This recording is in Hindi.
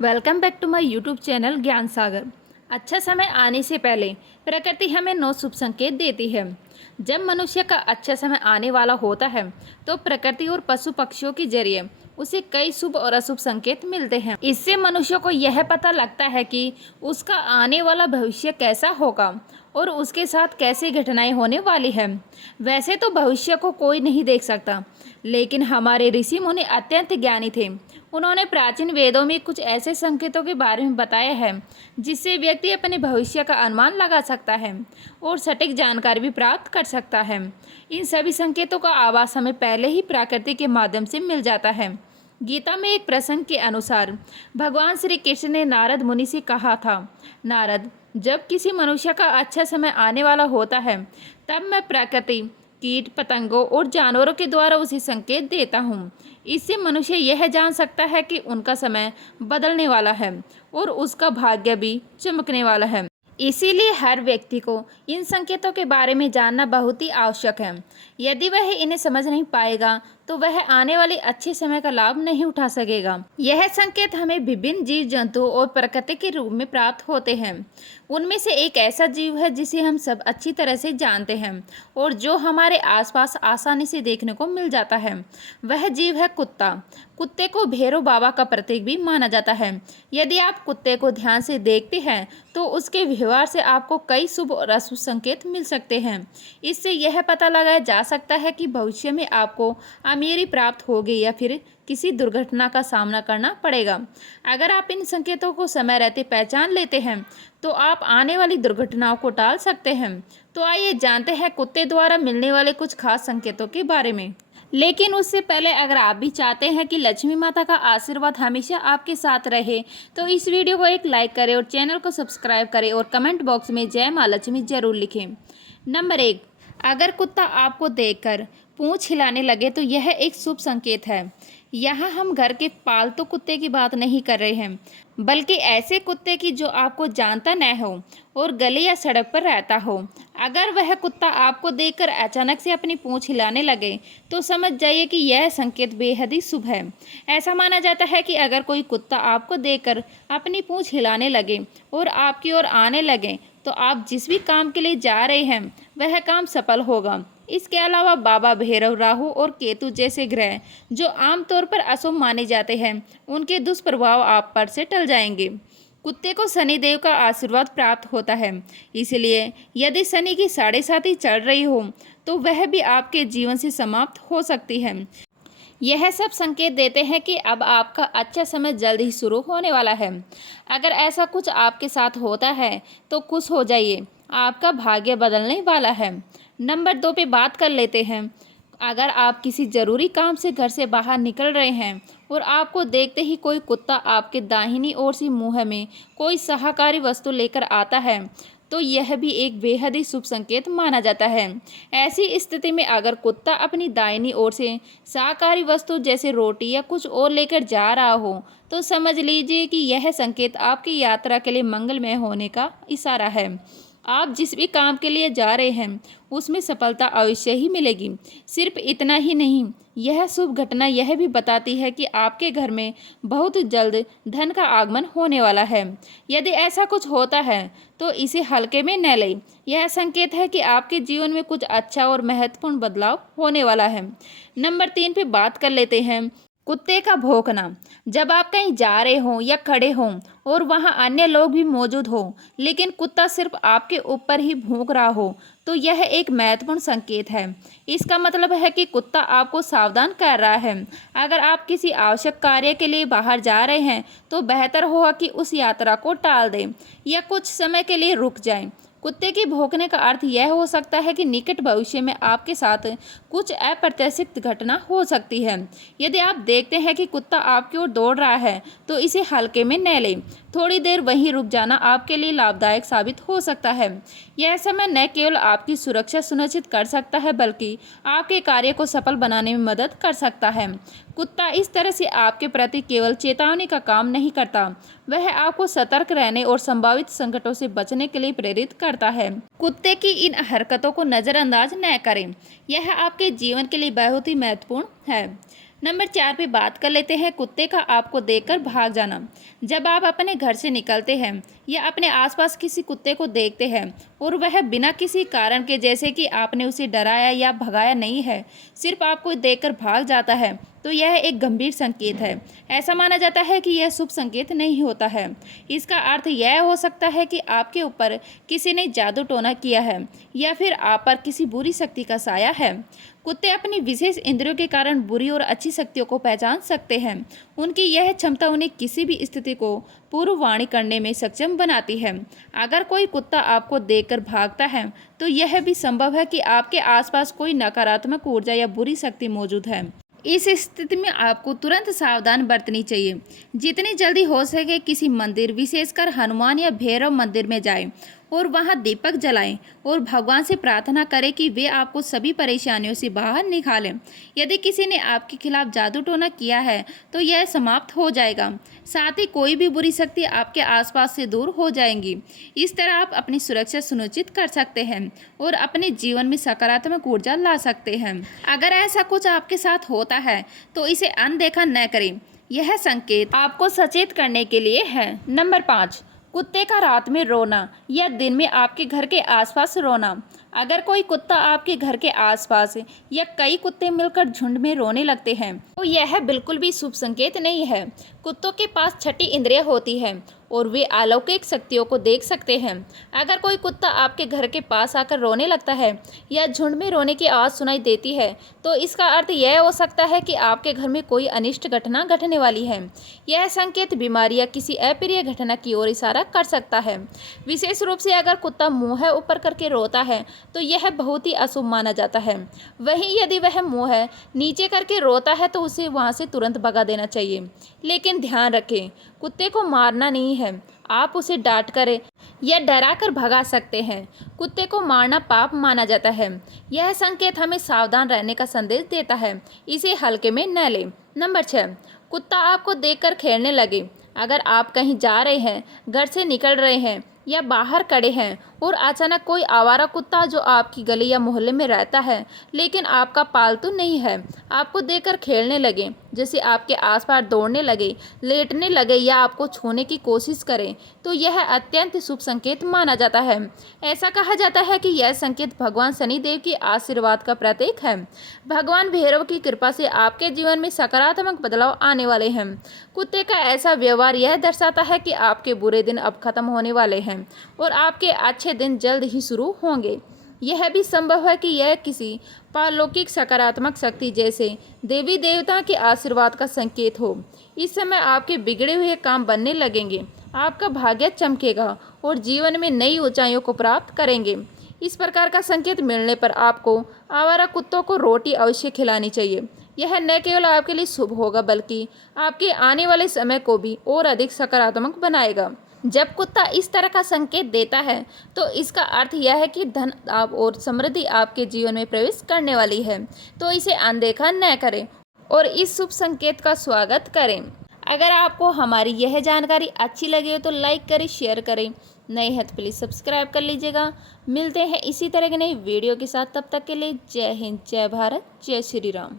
Welcome back to my YouTube channel Gyan Sagar. अच्छा समय आने से पहले प्रकृति हमें 9 शुभ संकेत देती है। जब मनुष्य का अच्छा समय आने वाला होता है तो प्रकृति और पशु पक्षियों के जरिए उसे कई शुभ और अशुभ संकेत मिलते हैं। इससे मनुष्य को यह पता लगता है कि उसका आने वाला भविष्य कैसा होगा और उसके साथ कैसी घटनाएं होने वाली है। वैसे तो भविष्य को कोई नहीं देख सकता, लेकिन हमारे ऋषि मुनि अत्यंत ज्ञानी थे। उन्होंने प्राचीन वेदों में कुछ ऐसे संकेतों के बारे में बताया है जिससे व्यक्ति अपने भविष्य का अनुमान लगा सकता है और सटीक जानकारी भी प्राप्त कर सकता है। इन सभी संकेतों का आभास हमें पहले ही प्रकृति के माध्यम से मिल जाता है। गीता में एक प्रसंग के अनुसार भगवान श्री कृष्ण ने नारद मुनि से कहा था, नारद, जब किसी मनुष्य का अच्छा समय आने वाला होता है तब मैं प्रकृति, कीट पतंगों और जानवरों के द्वारा उसे संकेत देता हूँ। इससे मनुष्य यह जान सकता है कि उनका समय बदलने वाला है और उसका भाग्य भी चमकने वाला है। इसीलिए हर व्यक्ति को इन संकेतों के बारे में जानना बहुत ही आवश्यक है। यदि वह इन्हें समझ नहीं पाएगा तो वह आने वाले अच्छे समय का लाभ नहीं उठा सकेगा। यह संकेत हमें विभिन्न जीव जंतुओं और प्रकृति के रूप में प्राप्त होते हैं। उनमें से एक ऐसा जीव है जिसे हम सब अच्छी तरह से जानते हैं और जो हमारे आसपास आसानी से देखने को मिल जाता है। वह जीव है कुत्ता। कुत्ते को भैरव बाबा का प्रतीक भी माना जाता है। यदि आप कुत्ते को ध्यान से देखते हैं तो उसके व्यवहार से आपको कई शुभ और अशुभ संकेत मिल सकते हैं। इससे यह पता लगाया जा सकता है कि भविष्य में आपको अमीरी प्राप्त होगी या फिर किसी दुर्घटना का सामना करना पड़ेगा। अगर आप इन संकेतों को समय रहते पहचान लेते हैं तो आप आने वाली दुर्घटनाओं को टाल सकते हैं। तो आइए जानते हैं कुत्ते द्वारा मिलने वाले कुछ खास संकेतों के बारे में। लेकिन उससे पहले अगर आप भी चाहते हैं कि लक्ष्मी माता का आशीर्वाद हमेशा आपके साथ रहे तो इस वीडियो को एक लाइक करें और चैनल को सब्सक्राइब करें और कमेंट बॉक्स में जय माँ लक्ष्मी जरूर लिखें। नंबर 1, अगर कुत्ता आपको देखकर पूंछ हिलाने लगे तो यह एक शुभ संकेत है। यहाँ हम घर के पालतू कुत्ते की बात नहीं कर रहे हैं, बल्कि ऐसे कुत्ते की जो आपको जानता न हो और गली या सड़क पर रहता हो। अगर वह कुत्ता आपको देखकर अचानक से अपनी पूंछ हिलाने लगे तो समझ जाइए कि यह संकेत बेहद ही शुभ है। ऐसा माना जाता है कि अगर कोई कुत्ता आपको देखकर अपनी पूंछ हिलाने लगे और आपकी ओर आने लगे तो आप जिस भी काम के लिए जा रहे हैं वह काम सफल होगा। इसके अलावा बाबा भैरव, राहु और केतु जैसे ग्रह जो आमतौर पर अशुभ माने जाते हैं उनके दुष्प्रभाव आप पर से टल जाएंगे। कुत्ते को शनिदेव का आशीर्वाद प्राप्त होता है, इसलिए यदि शनि की 7.5 चल रही हो तो वह भी आपके जीवन से समाप्त हो सकती है। यह सब संकेत देते हैं कि अब आपका अच्छा समय जल्द ही शुरू होने वाला है। अगर ऐसा कुछ आपके साथ होता है तो खुश हो जाइए, आपका भाग्य बदलने वाला है। नंबर 2 पे बात कर लेते हैं। अगर आप किसी ज़रूरी काम से घर से बाहर निकल रहे हैं और आपको देखते ही कोई कुत्ता आपके दाहिनी ओर से मुंह में कोई शाकाहारी वस्तु लेकर आता है तो यह भी एक बेहद ही शुभ संकेत माना जाता है। ऐसी स्थिति में अगर कुत्ता अपनी दाहिनी ओर से शाकाहारी वस्तु जैसे रोटी या कुछ और लेकर जा रहा हो तो समझ लीजिए कि यह संकेत आपकी यात्रा के लिए मंगलमय होने का इशारा है। आप जिस भी काम के लिए जा रहे हैं उसमें सफलता अवश्य ही मिलेगी। सिर्फ इतना ही नहीं, यह शुभ घटना यह भी बताती है कि आपके घर में बहुत जल्द धन का आगमन होने वाला है। यदि ऐसा कुछ होता है तो इसे हल्के में न लें। यह संकेत है कि आपके जीवन में कुछ अच्छा और महत्वपूर्ण बदलाव होने वाला है। नंबर 3 पे बात कर लेते हैं। कुत्ते का भौंकना। जब आप कहीं जा रहे हों या खड़े हों और वहां अन्य लोग भी मौजूद हों लेकिन कुत्ता सिर्फ आपके ऊपर ही भौंक रहा हो तो यह एक महत्वपूर्ण संकेत है। इसका मतलब है कि कुत्ता आपको सावधान कर रहा है। अगर आप किसी आवश्यक कार्य के लिए बाहर जा रहे हैं तो बेहतर होगा कि उस यात्रा को टाल दें या कुछ समय के लिए रुक जाएं। कुत्ते के भौंकने का अर्थ यह हो सकता है कि निकट भविष्य में आपके साथ कुछ अप्रत्याशित घटना हो सकती है। यदि आप देखते हैं कि कुत्ता आपकी ओर दौड़ रहा है तो इसे हल्के में न लें। थोड़ी देर वहीं रुक जाना आपके लिए लाभदायक साबित हो सकता है। यह समय न केवल आपकी सुरक्षा सुनिश्चित कर सकता है बल्कि आपके कार्य को सफल बनाने में मदद कर सकता है। कुत्ता इस तरह से आपके प्रति केवल चेतावनी का काम नहीं करता, वह आपको सतर्क रहने और संभावित संकटों से बचने के लिए प्रेरित करता है। कुत्ते की इन हरकतों को नज़रअंदाज न करें, यह आपके जीवन के लिए बहुत ही महत्वपूर्ण है। नंबर 4 पे बात कर लेते हैं कुत्ते का आपको देखकर भाग जाना। जब आप अपने घर से निकलते हैं या अपने आसपास किसी कुत्ते को देखते हैं और वह बिना किसी कारण के, जैसे कि आपने उसे डराया या भगाया नहीं है, सिर्फ आपको देखकर भाग जाता है, तो यह एक गंभीर संकेत है। ऐसा माना जाता है कि यह शुभ संकेत नहीं होता है। इसका अर्थ यह हो सकता है कि आपके ऊपर किसी ने जादू टोना किया है या फिर आप पर किसी बुरी शक्ति का साया है। कुत्ते अपनी विशेष इंद्रियों के कारण बुरी और अच्छी शक्तियों को पहचान सकते हैं। उनकी यह क्षमता उन्हें किसी भी स्थिति को पूर्ववाणी करने में सक्षम बनाती है। अगर कोई कुत्ता आपको देखकर भागता है तो यह भी संभव है कि आपके आसपास कोई नकारात्मक ऊर्जा या बुरी शक्ति मौजूद है। इस स्थिति में आपको तुरंत सावधान बरतनी चाहिए। जितनी जल्दी हो सके किसी मंदिर, विशेषकर हनुमान या भैरव मंदिर में जाएं और वहां दीपक जलाएं और भगवान से प्रार्थना करें कि वे आपको सभी परेशानियों से बाहर निकालें। यदि किसी ने आपके खिलाफ जादू टोना किया है तो यह समाप्त हो जाएगा। साथ ही कोई भी बुरी शक्ति आपके आसपास से दूर हो जाएंगी। इस तरह आप अपनी सुरक्षा सुनिश्चित कर सकते हैं और अपने जीवन में सकारात्मक ऊर्जा ला सकते हैं। अगर ऐसा कुछ आपके साथ होता है तो इसे अनदेखा न करें। यह संकेत आपको सचेत करने के लिए है। नंबर 5, कुत्ते का रात में रोना या दिन में आपके घर के आसपास रोना। अगर कोई कुत्ता आपके घर के आसपास या कई कुत्ते मिलकर झुंड में रोने लगते हैं तो यह बिल्कुल भी शुभ संकेत नहीं है। कुत्तों के पास छठी इंद्रिय होती है और वे अलौकिक शक्तियों को देख सकते हैं। अगर कोई कुत्ता आपके घर के पास आकर रोने लगता है या झुंड में रोने की आवाज़ सुनाई देती है तो इसका अर्थ यह हो सकता है कि आपके घर में कोई अनिष्ट घटना घटने वाली है। यह संकेत बीमारी या किसी अप्रिय घटना की ओर इशारा कर सकता है। विशेष रूप से अगर कुत्ता मुँह ऊपर करके रोता है तो यह बहुत ही अशुभ माना जाता है। वहीं यदि वह मुँह नीचे करके रोता है तो उसे वहाँ से तुरंत भगा देना चाहिए। लेकिन ध्यान रखें, कुत्ते को मारना नहीं है। आप उसे डांट कर या डरा कर भगा सकते हैं। कुत्ते को मारना पाप माना जाता है। यह संकेत हमें सावधान रहने का संदेश देता है। इसे हल्के में न लें। नंबर 6, कुत्ता आपको देखकर खेलने लगे। अगर आप कहीं जा रहे हैं, घर से निकल रहे हैं या बाहर खड़े हैं और अचानक कोई आवारा कुत्ता जो आपकी गली या मोहल्ले में रहता है लेकिन आपका पालतू नहीं है, आपको देखकर खेलने लगे, जैसे आपके आसपास दौड़ने लगे, लेटने लगे या आपको छूने की कोशिश करें, तो यह अत्यंत शुभ संकेत माना जाता है। ऐसा कहा जाता है कि यह संकेत भगवान शनिदेव के आशीर्वाद का प्रतीक है। भगवान भैरव की कृपा से आपके जीवन में सकारात्मक बदलाव आने वाले हैं। कुत्ते का ऐसा व्यवहार यह दर्शाता है कि आपके बुरे दिन अब खत्म होने वाले हैं और आपके अच्छे दिन जल्द ही शुरू होंगे। यह भी संभव है कि यह किसी पारलौकिक सकारात्मक शक्ति जैसे देवी देवता के आशीर्वाद का संकेत हो। इस समय आपके बिगड़े हुए काम बनने लगेंगे, आपका भाग्य चमकेगा और जीवन में नई ऊंचाइयों को प्राप्त करेंगे। इस प्रकार का संकेत मिलने पर आपको आवारा कुत्तों को रोटी अवश्य खिलानी चाहिए। यह न केवल आपके लिए शुभ होगा बल्कि आपके आने वाले समय को भी और अधिक सकारात्मक बनाएगा। जब कुत्ता इस तरह का संकेत देता है तो इसका अर्थ यह है कि धन लाभ और समृद्धि आपके जीवन में प्रवेश करने वाली है, तो इसे अनदेखा न करें और इस शुभ संकेत का स्वागत करें। अगर आपको हमारी यह जानकारी अच्छी लगी हो तो लाइक करें, शेयर करें। नए हैं तो प्लीज़ सब्सक्राइब कर लीजिएगा। मिलते हैं इसी तरह के नई वीडियो के साथ, तब तक के लिए जय हिंद, जय भारत, जय श्री राम।